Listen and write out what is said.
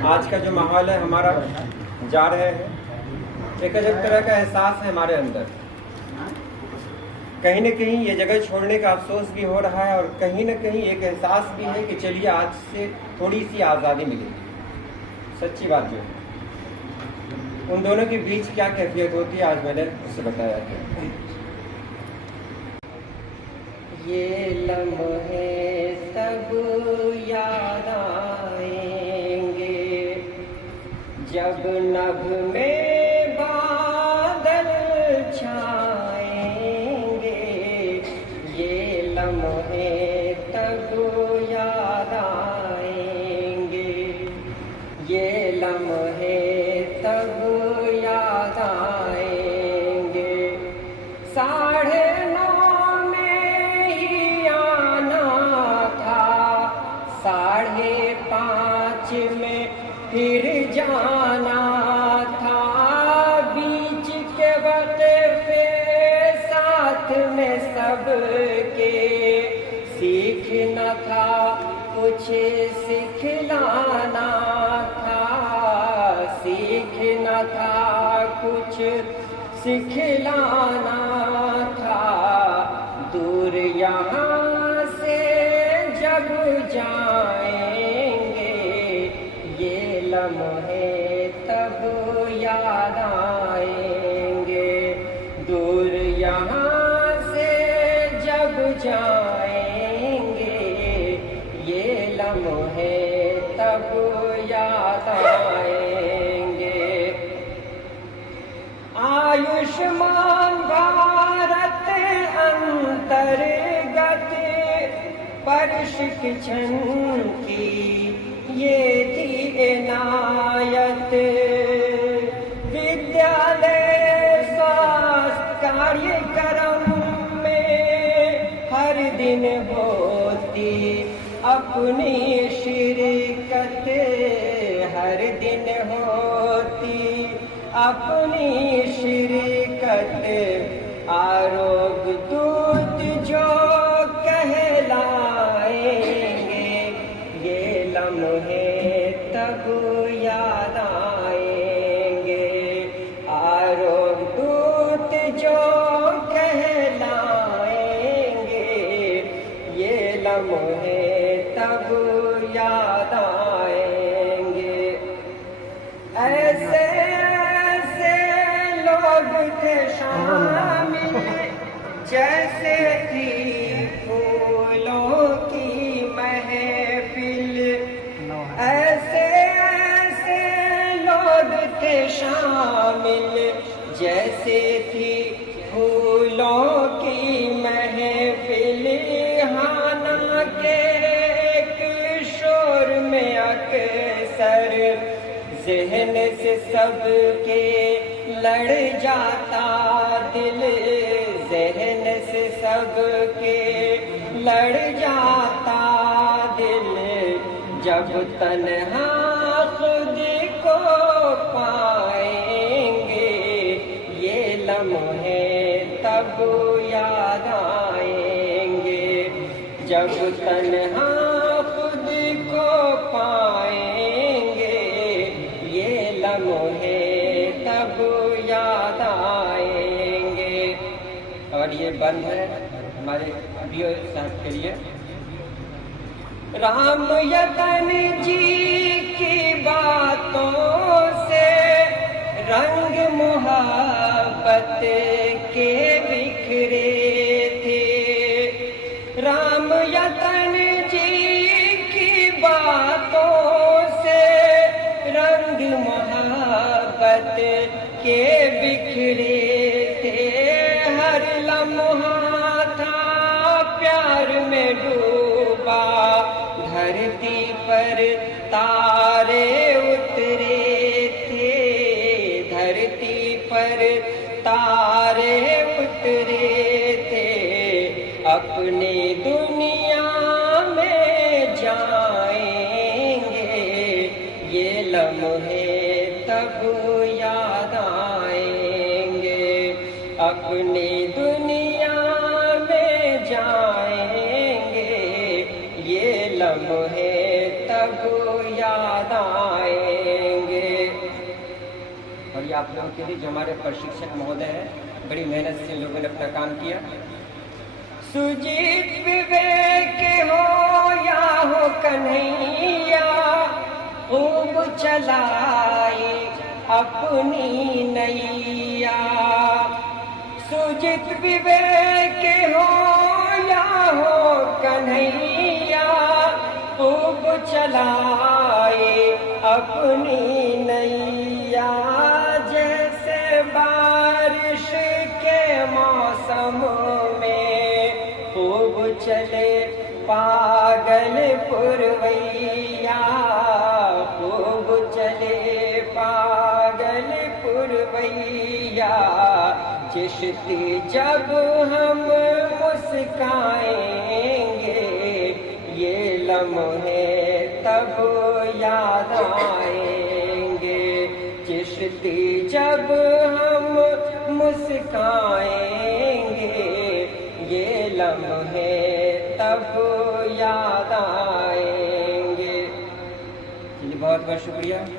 आज का जो माहौल है हमारा जा रहे हैं, एक अजब तरह का एहसास है हमारे अंदर। कहीं न कहीं ये जगह छोड़ने का अफसोस भी हो रहा है और कहीं न कहीं एक एहसास भी है कि चलिए आज से थोड़ी सी आज़ादी मिलेगी। सच्ची बात जो है, उन दोनों के बीच क्या कैफियत होती है आज मैंने उससे बताया है। ये लम्हे तब याद आएंगे जब नभ में बादल छाएंगे। ये लम्हे तब याद आएंगे, ये लम्हे तब याद आएंगे। 9:30 में ही आना था, 5:30 में फिर जाना था। बीच के वक़्फ़े साथ में सबके सीखना था, कुछ सिखलाना था। सीखना था, कुछ सिखलाना था। दूर यहाँ से जब जाएंगे, ये लम्हे तब याद आएंगे। दूर यहाँ से जब जाएंगे, ये लम्हे तब याद आएंगे। आयुष्मान भारत अंतर्गत प्रशिक्षण की ये थी इनायत। विद्यालय स्वास्थ्य कार्यक्रम में हर दिन होती अपनी शिरकत। हर दिन होती अपनी शिरकत। आरोग्य दूत जो कहलाएंगे, ये लम्हे तब याद आएंगे। आरोग्य दूत जो कहलाएंगे, ये लम्हे तब याद आएंगे। ऐसे थे शामिल जैसे थी फूलों की महफिल। ऐसे ऐसे लोग थे शामिल जैसे थी फूलों की महफिल। हाना के एक शोर में अक्सर ज़हन से सबके लड़ जाता दिल। ज़हन से सबके लड़ जाता दिल। जब तन्हा खुद को पाएंगे, ये लम्हे तब याद आएंगे। जब तन्हा खुद को पाएंगे, ये लम्हे तब याद आएंगे। और ये बंद है हमारे प्रिय साहब के लिए। राम यतन जी की बातों से रंग मोहब्बत के बिखरे थे। राम यतन जी की बातों से रंग मोहब्बत के बिखरे थे। हर लम्हा था प्यार में डूबा, धरती पर तारे उतरे थे। धरती पर तारे उतरे थे। अपनी दुनिया में जाएंगे, ये लम्हे तब याद आएंगे। अपनी दुनिया में जाएंगे, ये लम्हे तब याद आएंगे। ये आप लोगों के लिए जो हमारे प्रशिक्षक महोदय हैं, बड़ी मेहनत से इन लोगों ने अपना काम किया। सुजीत विवेक हो या हो कन्हैया, खूब चलाए अपनी नैया। सुजीत विवेक हो या हो कन्हैया, खूब चलाए अपनी नैया। जैसे बारिश के मौसम में खूब चले पागल पुरवैया, खूब चले पागल पुरवैया। चिश्ती जब हम मुस्काएंगे, ये लम्हे तब याद आएंगे। चिश्ती जब हम मुस्काएंगे, ये लम्हे तब याद आएंगे। बहुत बहुत शुक्रिया।